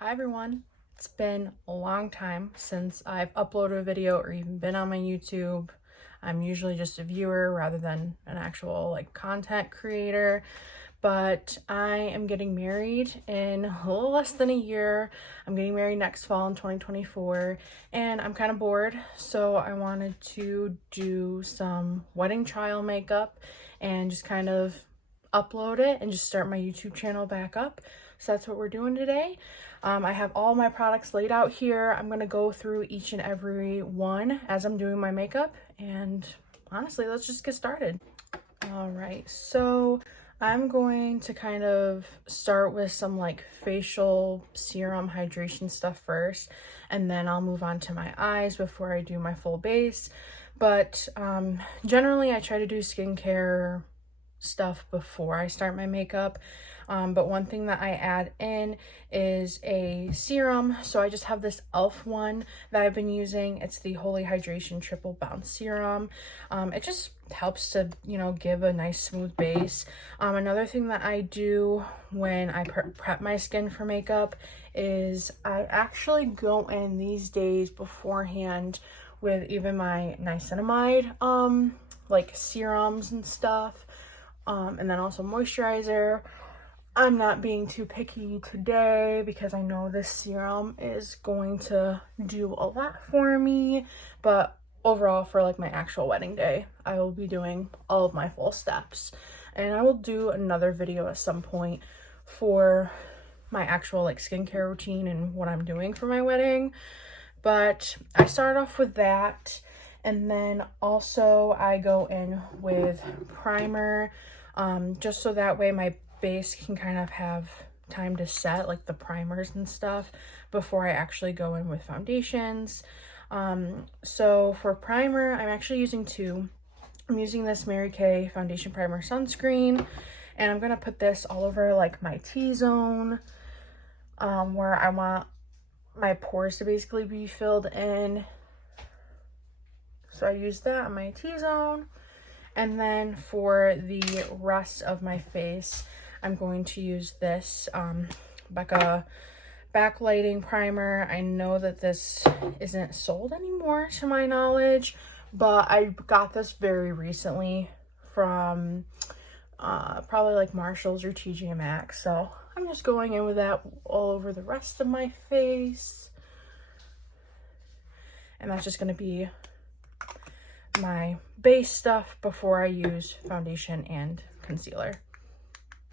Hi everyone, it's been a long time since I've uploaded a video or even been on my YouTube. I'm usually just a viewer rather than an actual content creator, but I am getting married in a little less than a year. I'm getting married next fall in 2024 and I'm kind of bored, so I wanted to do some wedding trial makeup and just kind of upload it and just start my YouTube channel back up. So that's what we're doing today. I have all my products laid out here. I'm going to go through each and every one as I'm doing my makeup, and honestly, let's just get started. All right, so I'm going to kind of start with some facial serum hydration stuff first, and then I'll move on to my eyes before I do my full base. But generally I try to do skincare stuff before I start my makeup. But one thing that I add in is a serum. So I just have this e.l.f. one that I've been using. It's the Holy Hydration Triple Bounce Serum. It just helps to, give a nice smooth base. Another thing that I do when I prep my skin for makeup is I actually go in these days beforehand with even my niacinamide, serums and stuff. And then also moisturizer. I'm not being too picky today because I know this serum is going to do a lot for me, but overall for my actual wedding day, I will be doing all of my full steps. And I will do another video at some point for my actual skincare routine and what I'm doing for my wedding. But I start off with that, and then also I go in with primer, just so that way my base can kind of have time to set, like the primers and stuff, before I actually go in with foundations. So for primer, I'm actually using two. I'm using this Mary Kay foundation primer sunscreen, and I'm gonna put this all over my T-zone, where I want my pores to basically be filled in. So I use that on my T-zone. And then for the rest of my face, I'm going to use this Becca backlighting primer. I know that this isn't sold anymore to my knowledge, but I got this very recently from probably Marshalls or TJ Maxx. So I'm just going in with that all over the rest of my face. And that's just going to be my base stuff before I use foundation and concealer.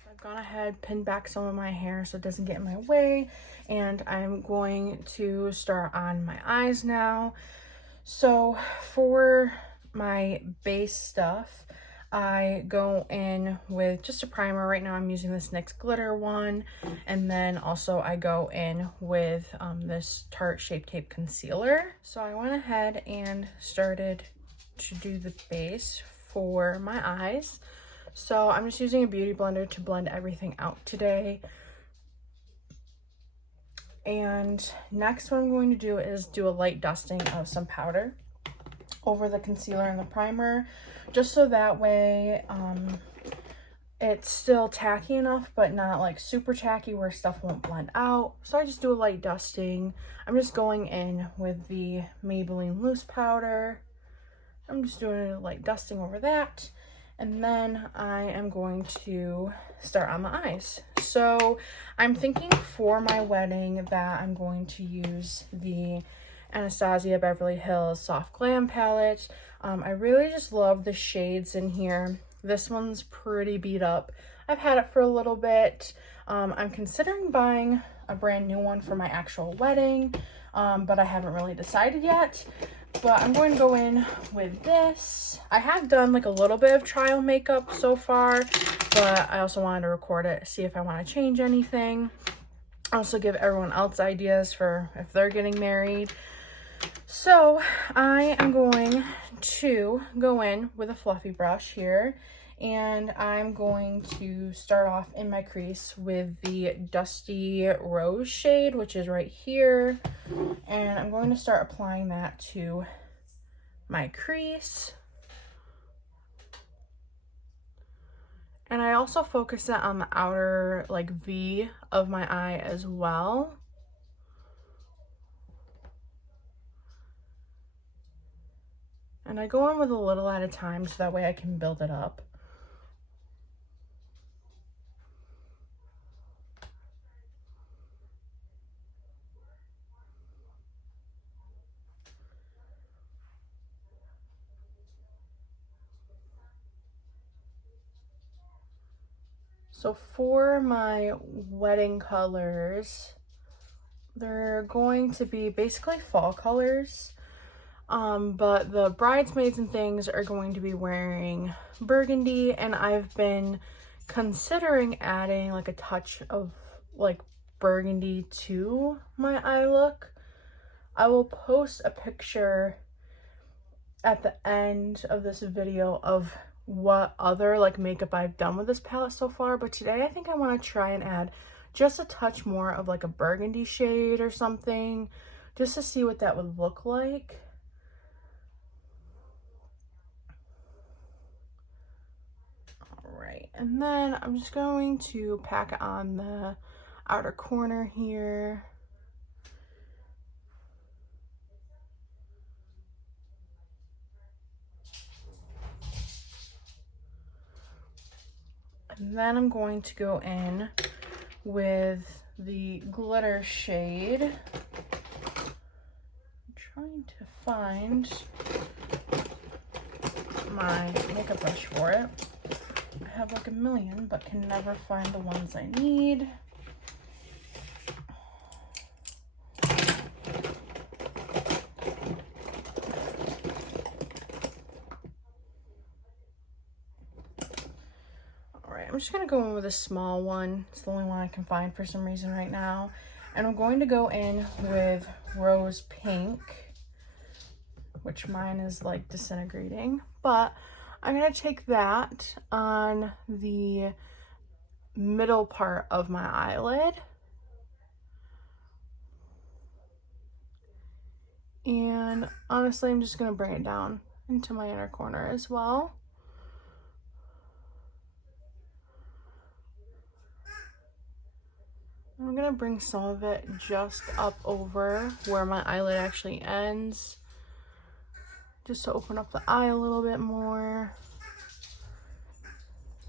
I've gone ahead, pinned back some of my hair so it doesn't get in my way, and I'm going to start on my eyes now. So for my base stuff, I go in with just a primer. Right now I'm using this NYX glitter one, and then also I go in with this Tarte Shape Tape concealer. So I went ahead and started to do the base for my eyes. So I'm just using a beauty blender to blend everything out today. And next what I'm going to do is do a light dusting of some powder over the concealer and the primer, just so that way it's still tacky enough but not super tacky where stuff won't blend out. So I just do a light dusting. I'm just going in with the Maybelline loose powder. I'm just doing a light dusting over that, and then I am going to start on the eyes. So I'm thinking for my wedding that I'm going to use the Anastasia Beverly Hills Soft Glam palette. I really just love the shades in here. This one's pretty beat up. I've had it for a little bit. I'm considering buying a brand new one for my actual wedding, but I haven't really decided yet. But I'm going to go in with this. I have done a little bit of trial makeup so far, but I also wanted to record it, see if I want to change anything. Also give everyone else ideas for if they're getting married. So I am going to go in with a fluffy brush here, and I'm going to start off in my crease with the Dusty Rose shade, which is right here. And I'm going to start applying that to my crease. And I also focus it on the outer V of my eye as well. And I go in with a little at a time so that way I can build it up. So for my wedding colors, they're going to be basically fall colors. But the bridesmaids and things are going to be wearing burgundy, and I've been considering adding like a touch of like burgundy to my eye look. I will post a picture at the end of this video of what other like makeup I've done with this palette so far, but today I think I want to try and add just a touch more of like a burgundy shade or something, just to see what that would look like. Alright, and then I'm just going to pack it on the outer corner here. And then I'm going to go in with the glitter shade. I'm trying to find my makeup brush for it. I have like a million, but can never find the ones I need. I'm just going to go in with a small one. It's the only one I can find for some reason right now. And I'm going to go in with rose pink, which mine is like disintegrating. But I'm going to take that on the middle part of my eyelid. And honestly, I'm just going to bring it down into my inner corner as well. I'm gonna bring some of it just up over where my eyelid actually ends, just to open up the eye a little bit more.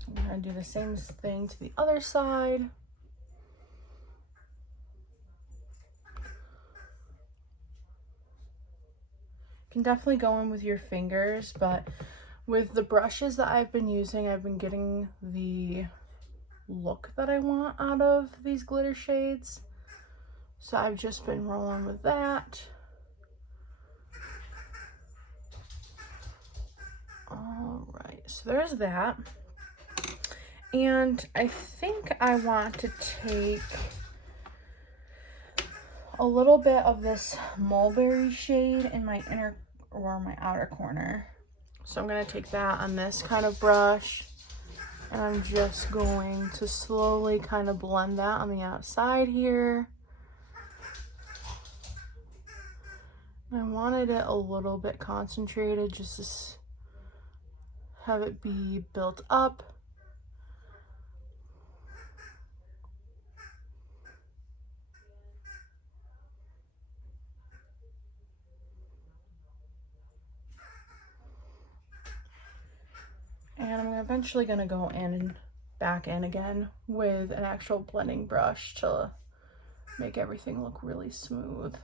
I'm gonna do the same thing to the other side. You can definitely go in with your fingers, but with the brushes that I've been using, I've been getting the look that I want out of these glitter shades, so I've just been rolling with that. All right, so there's that, and I think I want to take a little bit of this mulberry shade in my inner or my outer corner. So I'm going to take that on this kind of brush, and I'm just going to slowly kind of blend that on the outside here. I wanted it a little bit concentrated, just to have it be built up. And I'm eventually going to go in and back in again with an actual blending brush to make everything look really smooth.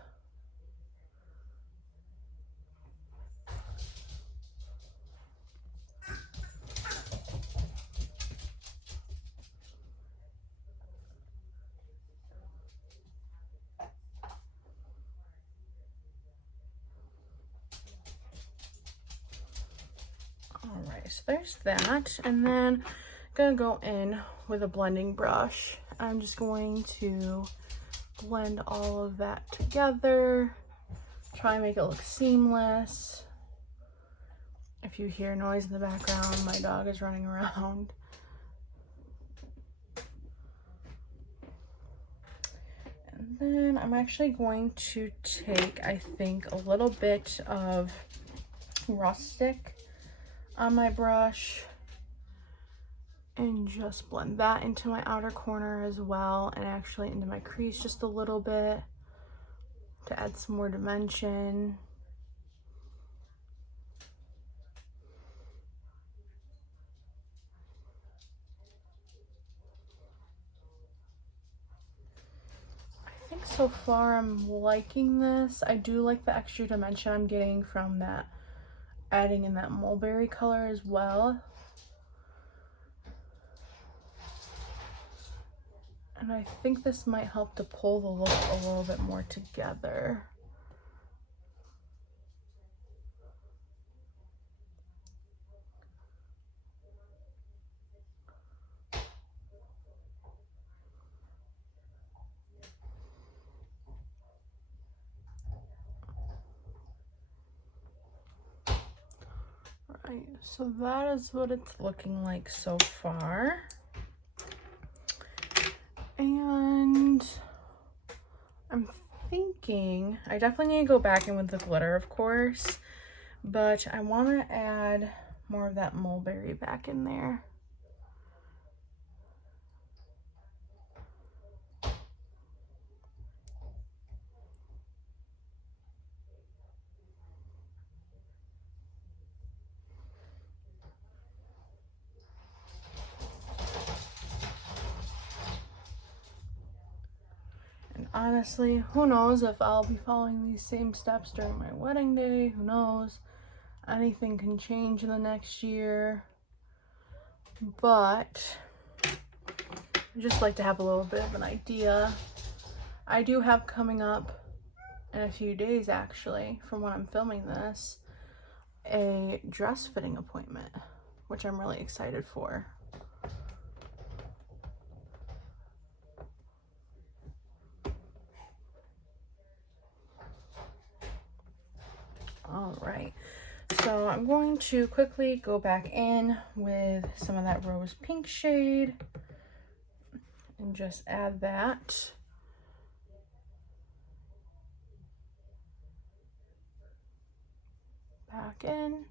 Alright, so there's that, and then I'm gonna go in with a blending brush. I'm just going to blend all of that together, try and make it look seamless. If you hear noise in the background, my dog is running around. And then I'm actually going to take, I think, a little bit of Rustic on my brush and just blend that into my outer corner as well, and actually into my crease just a little bit to add some more dimension. so far I'm liking this. I do like the extra dimension I'm getting from that, adding in that mulberry color as well. And I think this might help to pull the look a little bit more together. Right, so that is what it's looking like so far. And I'm thinking, I definitely need to go back in with the glitter, of course, but I want to add more of that mulberry back in there. Honestly, who knows if I'll be following these same steps during my wedding day. Who knows? Anything can change in the next year. But I just like to have a little bit of an idea. I do have coming up in a few days, actually, from when I'm filming this, a dress fitting appointment, which I'm really excited for. All right, so I'm going to quickly go back in with some of that rose pink shade and just add that. Back in.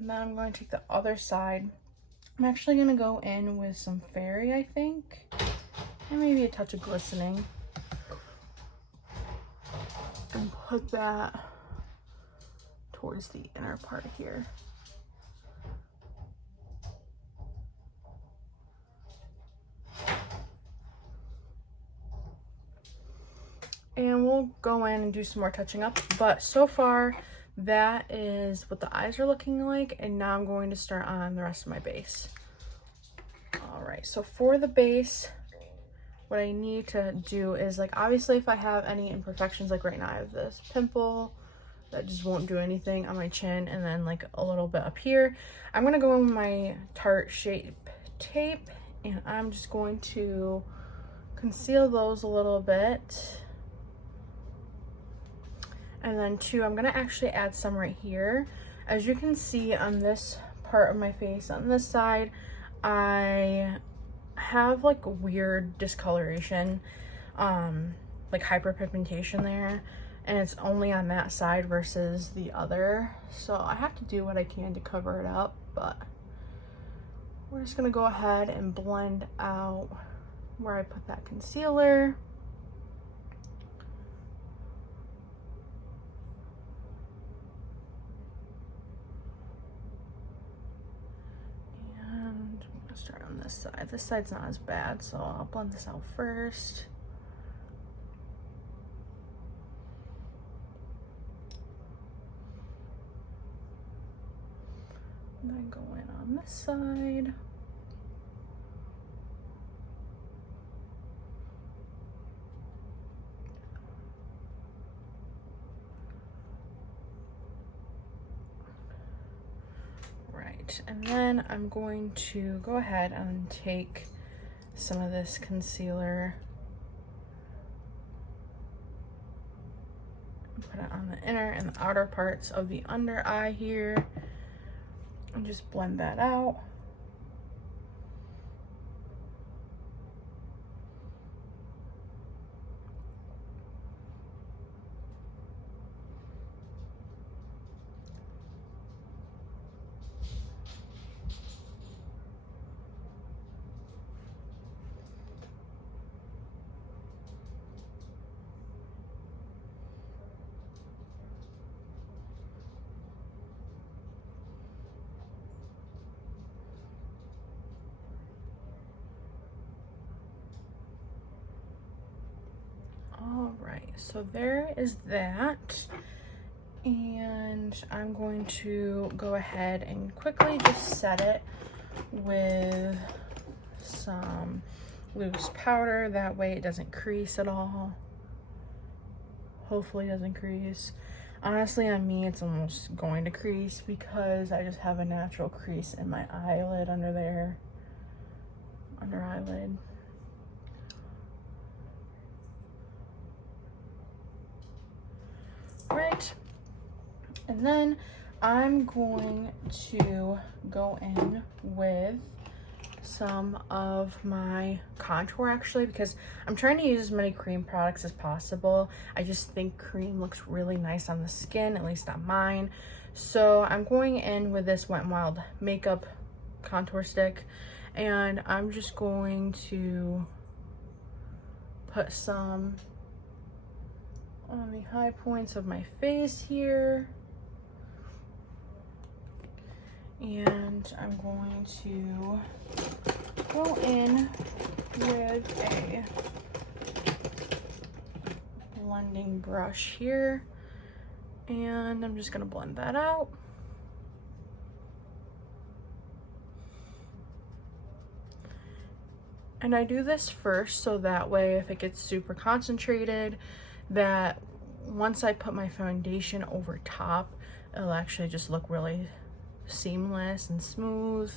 And then I'm going to take the other side. I'm actually going to go in with some fairy, I think, and maybe a touch of glistening, and put that towards the inner part here. And we'll go in and do some more touching up, but so far that is what the eyes are looking like, and now I'm going to start on the rest of my base. All right, so for the base, what I need to do is, like, obviously if I have any imperfections, like right now I have this pimple that just won't do anything on my chin, and then like a little bit up here, I'm gonna go in with my Tarte Shape Tape, and I'm just going to conceal those a little bit. And then too, I'm gonna actually add some right here. As you can see on this part of my face, on this side, I have like weird discoloration, like hyperpigmentation there, and it's only on that side versus the other. So I have to do what I can to cover it up, but we're just gonna go ahead and blend out where I put that concealer. Start on this side. This side's not as bad, so I'll blend this out first. And then go in on this side. And then I'm going to go ahead and take some of this concealer and put it on the inner and the outer parts of the under eye here, and just blend that out. so there is that. And I'm going to go ahead and quickly just set it with some loose powder. That way it doesn't crease at all. Hopefully it doesn't crease. Honestly, on me, it's almost going to crease because I just have a natural crease in my eyelid under there. Under eyelid. Right. And then I'm going to go in with some of my contour actually, because I'm trying to use as many cream products as possible. I just think cream looks really nice on the skin, at least on mine. So I'm going in with this Wet n Wild makeup contour stick, and I'm just going to put some on the high points of my face here. And I'm going to go in with a blending brush here, and I'm just gonna blend that out. And I do this first so that way if it gets super concentrated, that once I put my foundation over top, it'll actually just look really seamless and smooth.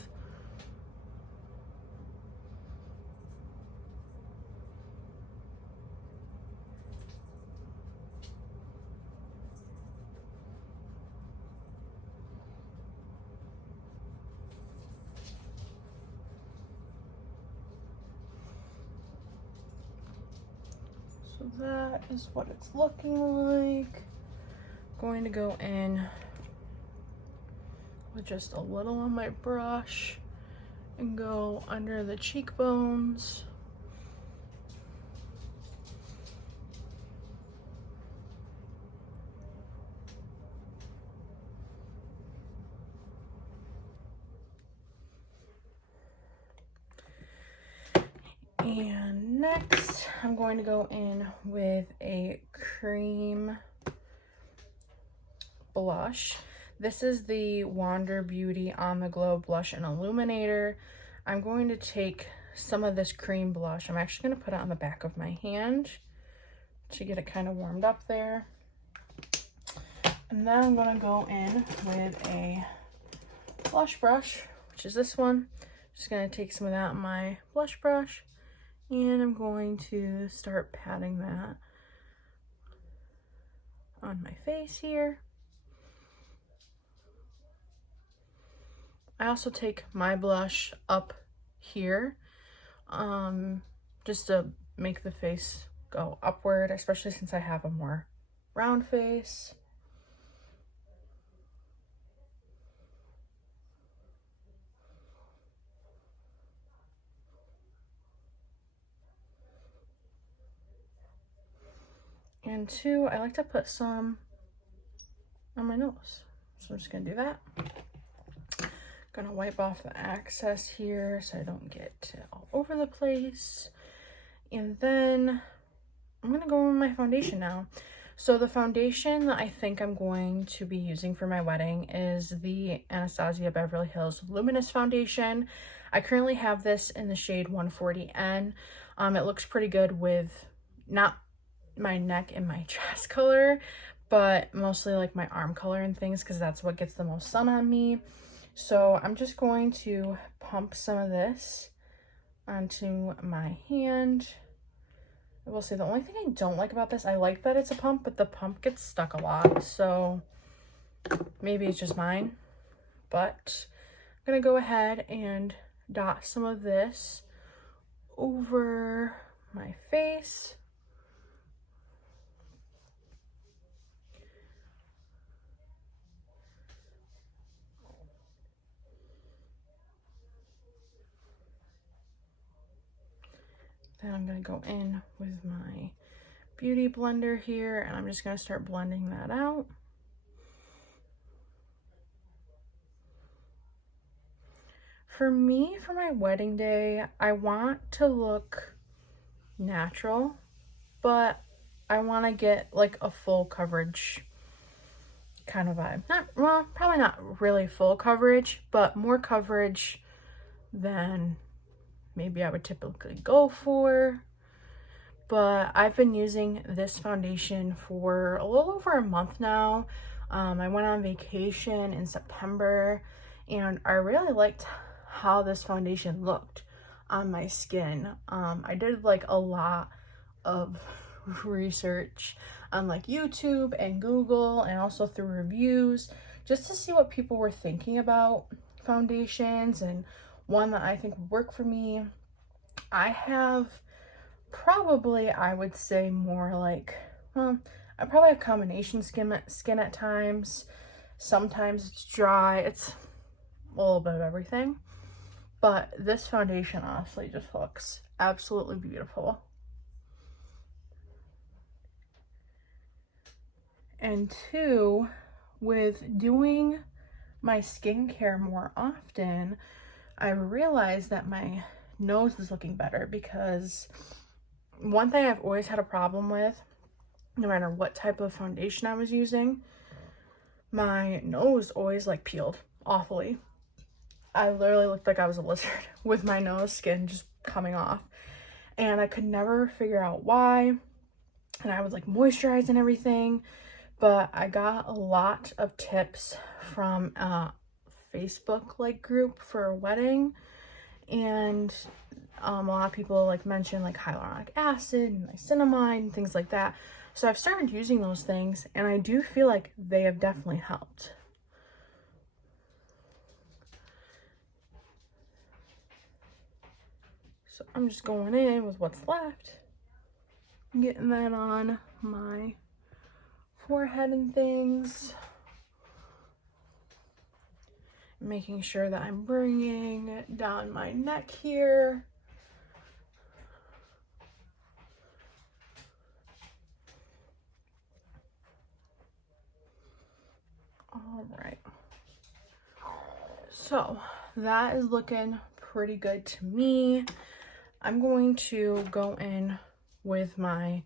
So that is what it's looking like. Going to go in with just a little on my brush and go under the cheekbones. And next, I'm going to go in with a cream blush. This is the Wander Beauty On The Glow Blush and Illuminator. I'm going to take some of this cream blush. I'm actually going to put it on the back of my hand to get it kind of warmed up there. And then I'm going to go in with a blush brush, which is this one. Just going to take some of that on my blush brush, and I'm going to start patting that on my face here. I also take my blush up here, just to make the face go upward, especially since I have a more round face. And two, I like to put some on my nose. So I'm just gonna do that. Gonna wipe off the excess here so I don't get it all over the place. And then I'm gonna go in with my foundation now. So the foundation that I think I'm going to be using for my wedding is the Anastasia Beverly Hills Luminous Foundation. I currently have this in the shade 140N. It looks pretty good with not my neck and my chest color, but mostly like my arm color and things, because that's what gets the most sun on me. So I'm just going to pump some of this onto my hand. I will say the only thing I don't like about this, I like that it's a pump, but the pump gets stuck a lot, so maybe it's just mine. But I'm gonna go ahead and dot some of this over my face. Then I'm gonna go in with my beauty blender here, and I'm just gonna start blending that out. For me, for my wedding day, I want to look natural, but I want to get like a full coverage kind of vibe. Not, well, probably not really full coverage, but more coverage than maybe I would typically go for. But I've been using this foundation for a little over a month now. I went on vacation in September and I really liked how this foundation looked on my skin. I did like a lot of research on like YouTube and Google and also through reviews just to see what people were thinking about foundations and one that I think would work for me. I have probably, I would say more like, well, I probably have combination skin at times. Sometimes it's dry. It's a little bit of everything. But this foundation honestly just looks absolutely beautiful. And two, with doing my skincare more often, I realized that my nose is looking better, because one thing I've always had a problem with, no matter what type of foundation I was using, my nose always like peeled awfully. I literally looked like I was a lizard with my nose skin just coming off. And I could never figure out why. And I would like moisturize and everything. But I got a lot of tips from a Facebook like group for a wedding. And a lot of people like mention like hyaluronic acid and niacinamide and things like that. So I've started using those things and I do feel like they have definitely helped. So I'm just going in with what's left, getting that on my forehead and things, making sure that I'm bringing it down my neck here. All right, so that is looking pretty good to me. I'm going to go in with my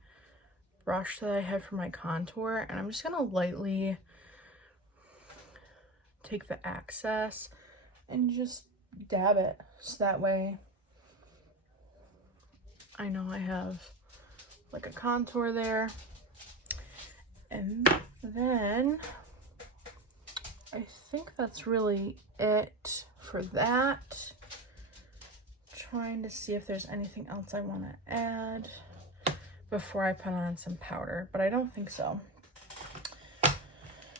brush that I have for my contour, and I'm just gonna lightly take the excess and just dab it, so that way I know I have like a contour there. And then I think that's really it for that. Trying to see if there's anything else I want to add before I put on some powder, but I don't think so.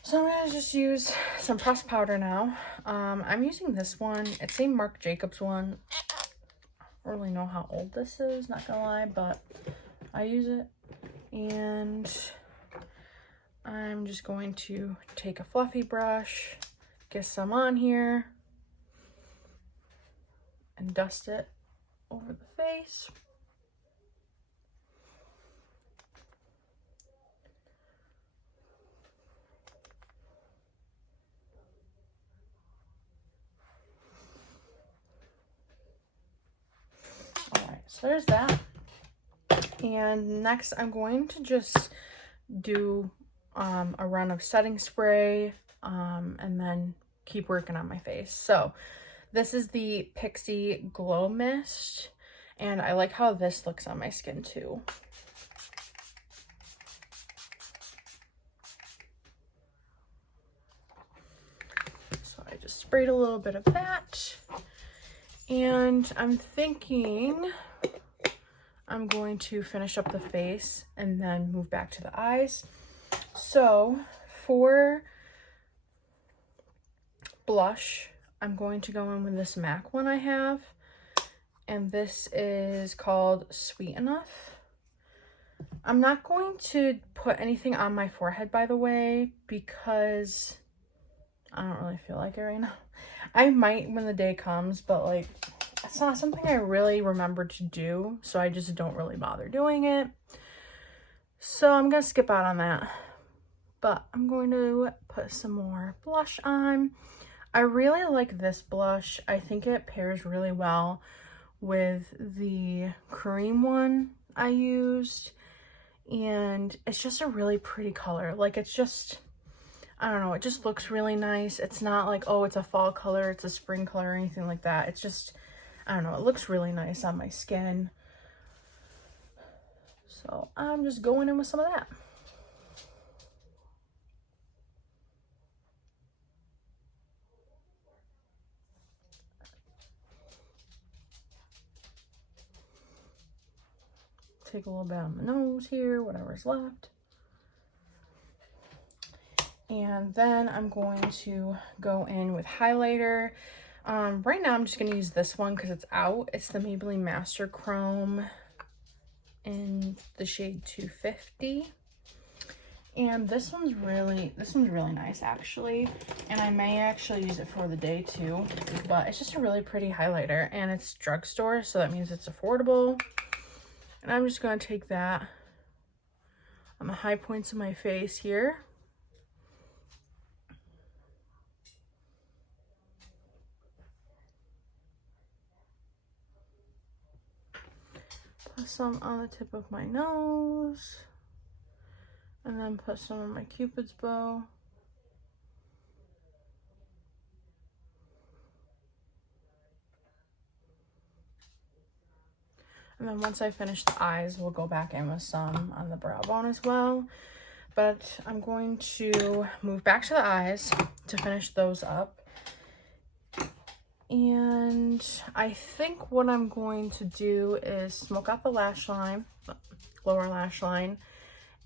So I'm gonna just use some pressed powder now. I'm using this one. It's a Marc Jacobs one. I don't really know how old this is, not gonna lie, but I use it. And I'm just going to take a fluffy brush, get some on here, and dust it over the face. All right, so there's that. And next I'm going to just do a run of setting spray and then keep working on my face. So this is the Pixie Glow Mist, and I like how this looks on my skin too. So I just sprayed a little bit of that, and I'm thinking I'm going to finish up the face and then move back to the eyes. So for blush, I'm going to go in with this MAC one I have, and this is called Sweet Enough. I'm not going to put anything on my forehead, by the way, because I don't really feel like it right now. I might when the day comes, but like it's not something I really remember to do, so I just don't really bother doing it. So I'm gonna skip out on that, but I'm going to put some more blush on. I really like this blush. I think it pairs really well with the cream one I used, and it's just a really pretty color. Like, it's just, I don't know, it just looks really nice. It's not like, oh, it's a fall color, it's a spring color, or anything like that. It's just, I don't know, it looks really nice on my skin. So I'm just going in with some of that. Take a little bit on the nose here, whatever's left. And then I'm going to go in with highlighter. Right now I'm just going to use this one because it's out. It's the Maybelline Master Chrome in the shade 250. And this one's really nice actually. And I may actually use it for the day too. But it's just a really pretty highlighter, and it's drugstore, so that means it's affordable. And I'm just going to take that on the high points of my face here. Put some on the tip of my nose. And then put some on my Cupid's bow. And then once I finish the eyes, we'll go back in with some on the brow bone as well. But I'm going to move back to the eyes to finish those up. And I think what I'm going to do is smoke out the lash line, lower lash line,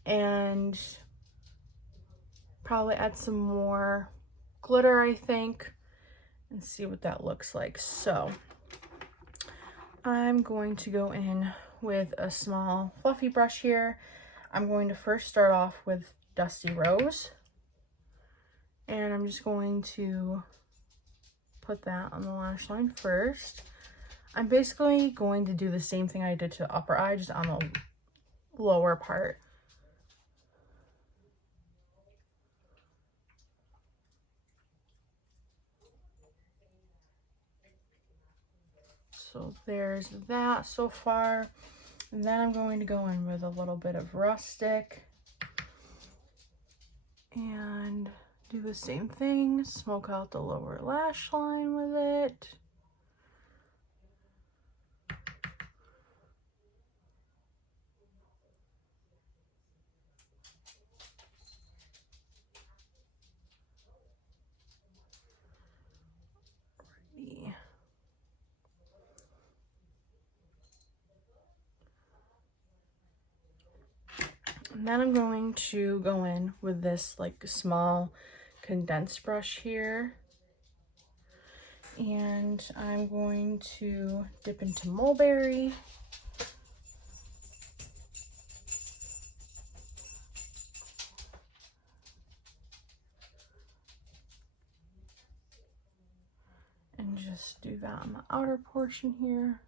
and probably add some more glitter, I think, and see what that looks like. So I'm going to go in with a small fluffy brush here. I'm going to first start off with Dusty Rose, and I'm just going to put that on the lash line first. I'm basically going to do the same thing I did to the upper eye, just on the lower part. So there's that so far. And then I'm going to go in with a little bit of Rustic and do the same thing, smoke out the lower lash line with it. Ready. And then I'm going to go in with this like small condensed brush here. And I'm going to dip into Mulberry. And just do that on the outer portion here.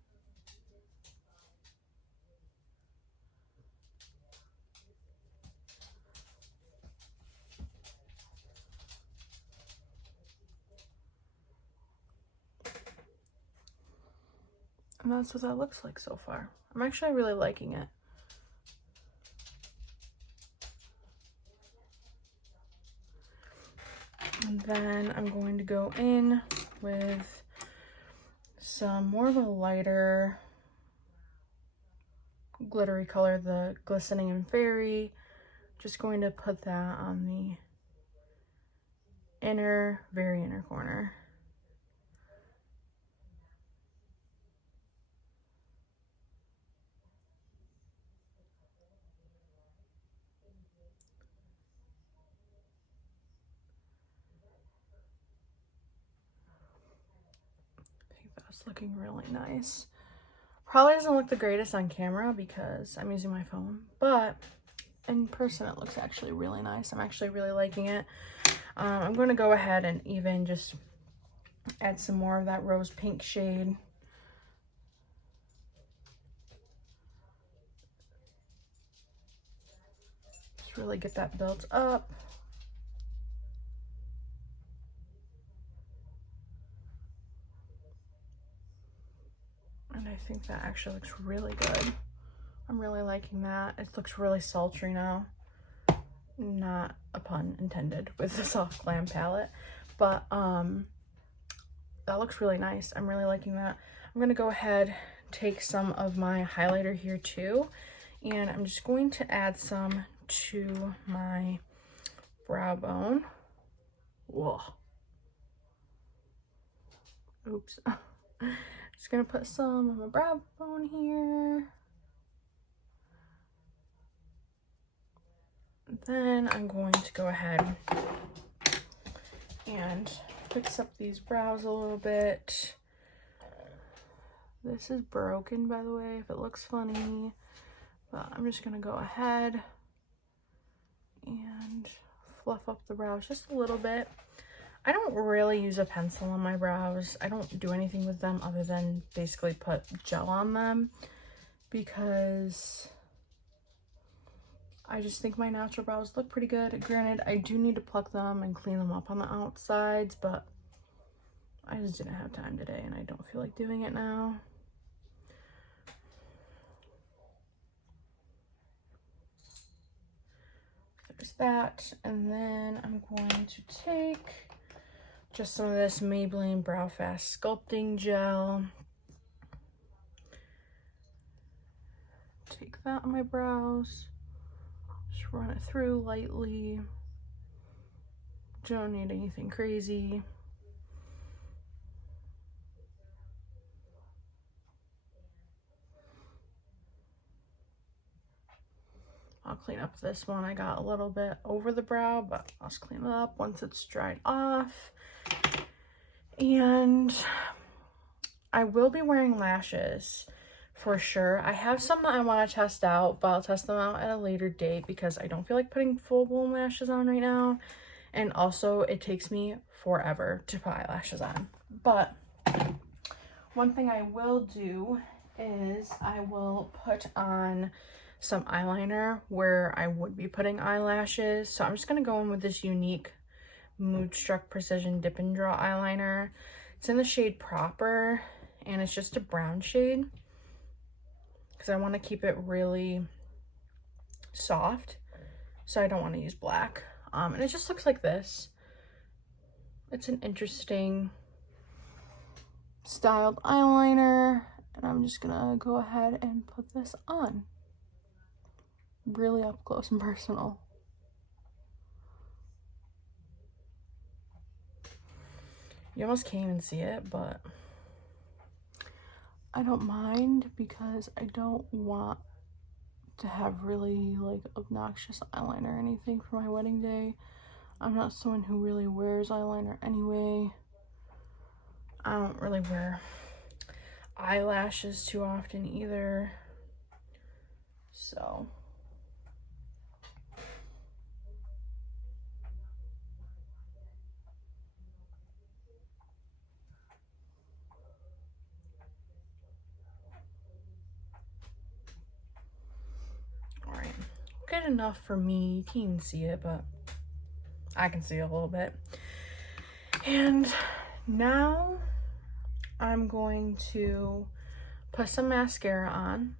And that's what that looks like so far. I'm actually really liking it. And then I'm going to go in with some more of a lighter glittery color, the Glistening and Fairy. Just going to put that on the very inner corner. That's looking really nice. Probably doesn't look the greatest on camera because I'm using my phone, but in person it looks actually really nice. I'm actually really liking it. I'm going to go ahead and even just add some more of that rose pink shade. Just really get that built up. And I think that actually looks really good. I'm really liking that. It looks really sultry now. Not a pun intended with the soft glam palette, but that looks really nice. I'm really liking that. I'm gonna go ahead, take some of my highlighter here too, and I'm just going to add some to my brow bone. Whoa. Oops. Just gonna put some on my brow bone here. Then I'm going to go ahead and fix up these brows a little bit. This is broken, by the way, if it looks funny, but I'm just gonna go ahead and fluff up the brows just a little bit. I don't really use a pencil on my brows. I don't do anything with them other than basically put gel on them, because I just think my natural brows look pretty good. Granted, I do need to pluck them and clean them up on the outsides, but I just didn't have time today and I don't feel like doing it now. There's that, and then I'm going to take just some of this Maybelline Brow Fast Sculpting Gel. Take that on my brows. Just run it through lightly. Don't need anything crazy. I'll clean up this one. I got a little bit over the brow, but I'll just clean it up once it's dried off. And I will be wearing lashes for sure. I have some that I want to test out, but I'll test them out at a later date because I don't feel like putting full-blown lashes on right now. And also, it takes me forever to put eyelashes on. But one thing I will do is I will put on some eyeliner where I would be putting eyelashes. So I'm just going to go in with this unique Moodstruck Precision Dip and Draw eyeliner. It's in the shade Proper, and it's just a brown shade because I want to keep it really soft, so I don't want to use black. And it just looks like this. It's an interesting styled eyeliner, and I'm just gonna go ahead and put this on really up close and personal. You almost can't even see it, but I don't mind because I don't want to have really like obnoxious eyeliner or anything for my wedding day. I'm not someone who really wears eyeliner anyway. I don't really wear eyelashes too often either. So alright. Good enough for me. You can't even see it, but I can see a little bit. And now I'm going to put some mascara on,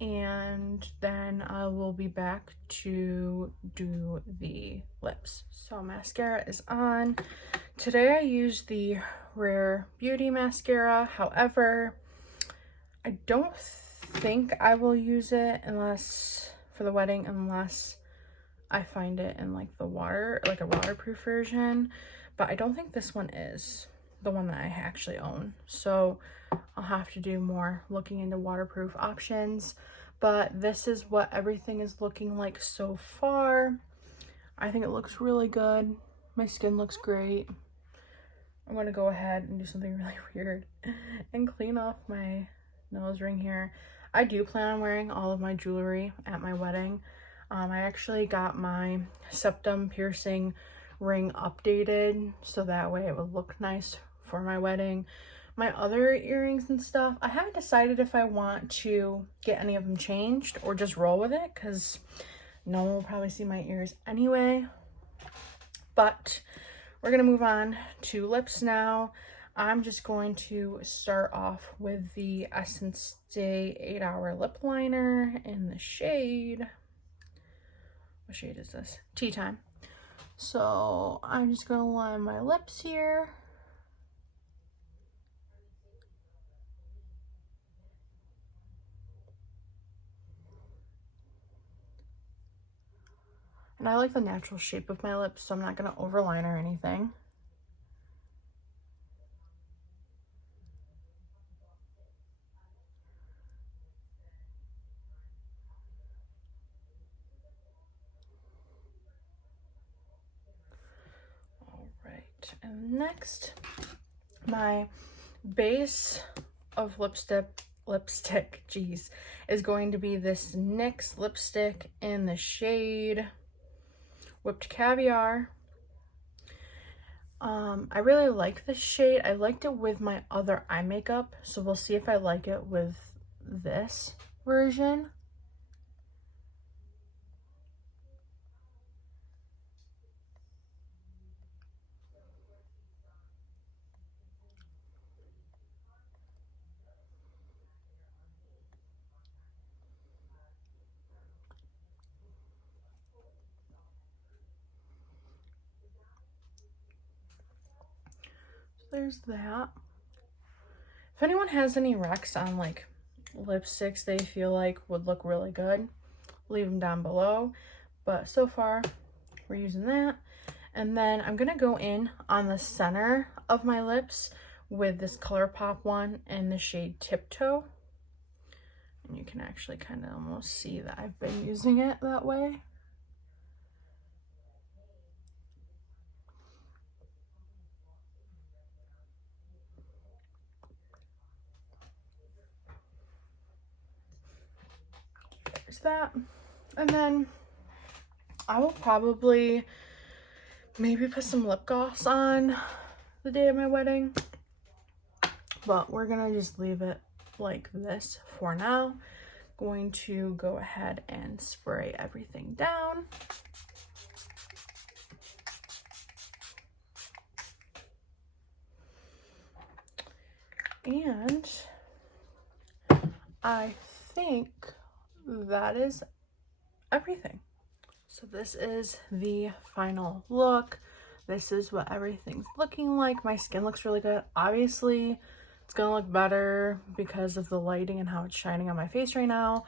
and then I will be back to do the lips. So mascara is on. Today I used the Rare Beauty mascara. However, I don't think I will use it unless for the wedding, unless I find it in like the water, like a waterproof version. But I don't think this one is the one that I actually own. So I'll have to do more looking into waterproof options. But this is what everything is looking like so far. I think it looks really good. My skin looks great. I'm gonna go ahead and do something really weird and clean off my nose ring here. I do plan on wearing all of my jewelry at my wedding. I actually got my septum piercing ring updated so that way it would look nice for my wedding. My other earrings and stuff, I haven't decided if I want to get any of them changed or just roll with it because no one will probably see my ears anyway. But we're gonna move on to lips now. I'm just going to start off with the Essence Stay 8-Hour Lip Liner in the shade, what shade is this? Tea Time. So I'm just going to line my lips here. And I like the natural shape of my lips, so I'm not going to overline or anything. Alright, and next, my base of lipstick, geez, is going to be this NYX lipstick in the shade Whipped Caviar. I really like this shade. I liked it with my other eye makeup, so we'll see if I like it with this version. There's that. If anyone has any recs on like lipsticks they feel like would look really good, leave them down below. But so far we're using that. And then I'm gonna go in on the center of my lips with this Colourpop one in the shade Tip Toe. And you can actually kind of almost see that I've been using it that way. There's that. And then I will probably maybe put some lip gloss on the day of my wedding, but we're gonna just leave it like this for now. Going to go ahead and spray everything down. And I think that is everything. So this is the final look. This is what everything's looking like. My skin looks really good. Obviously, it's gonna look better because of the lighting and how it's shining on my face right now.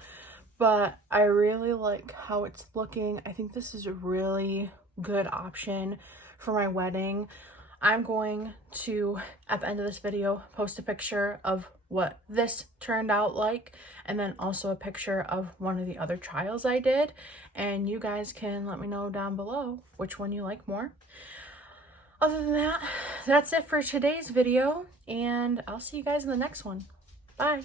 But I really like how it's looking. I think this is a really good option for my wedding. I'm going to, at the end of this video, post a picture of what this turned out like, and then also a picture of one of the other trials I did, and you guys can let me know down below which one you like more. Other than that, that's it for today's video, and I'll see you guys in the next one. Bye.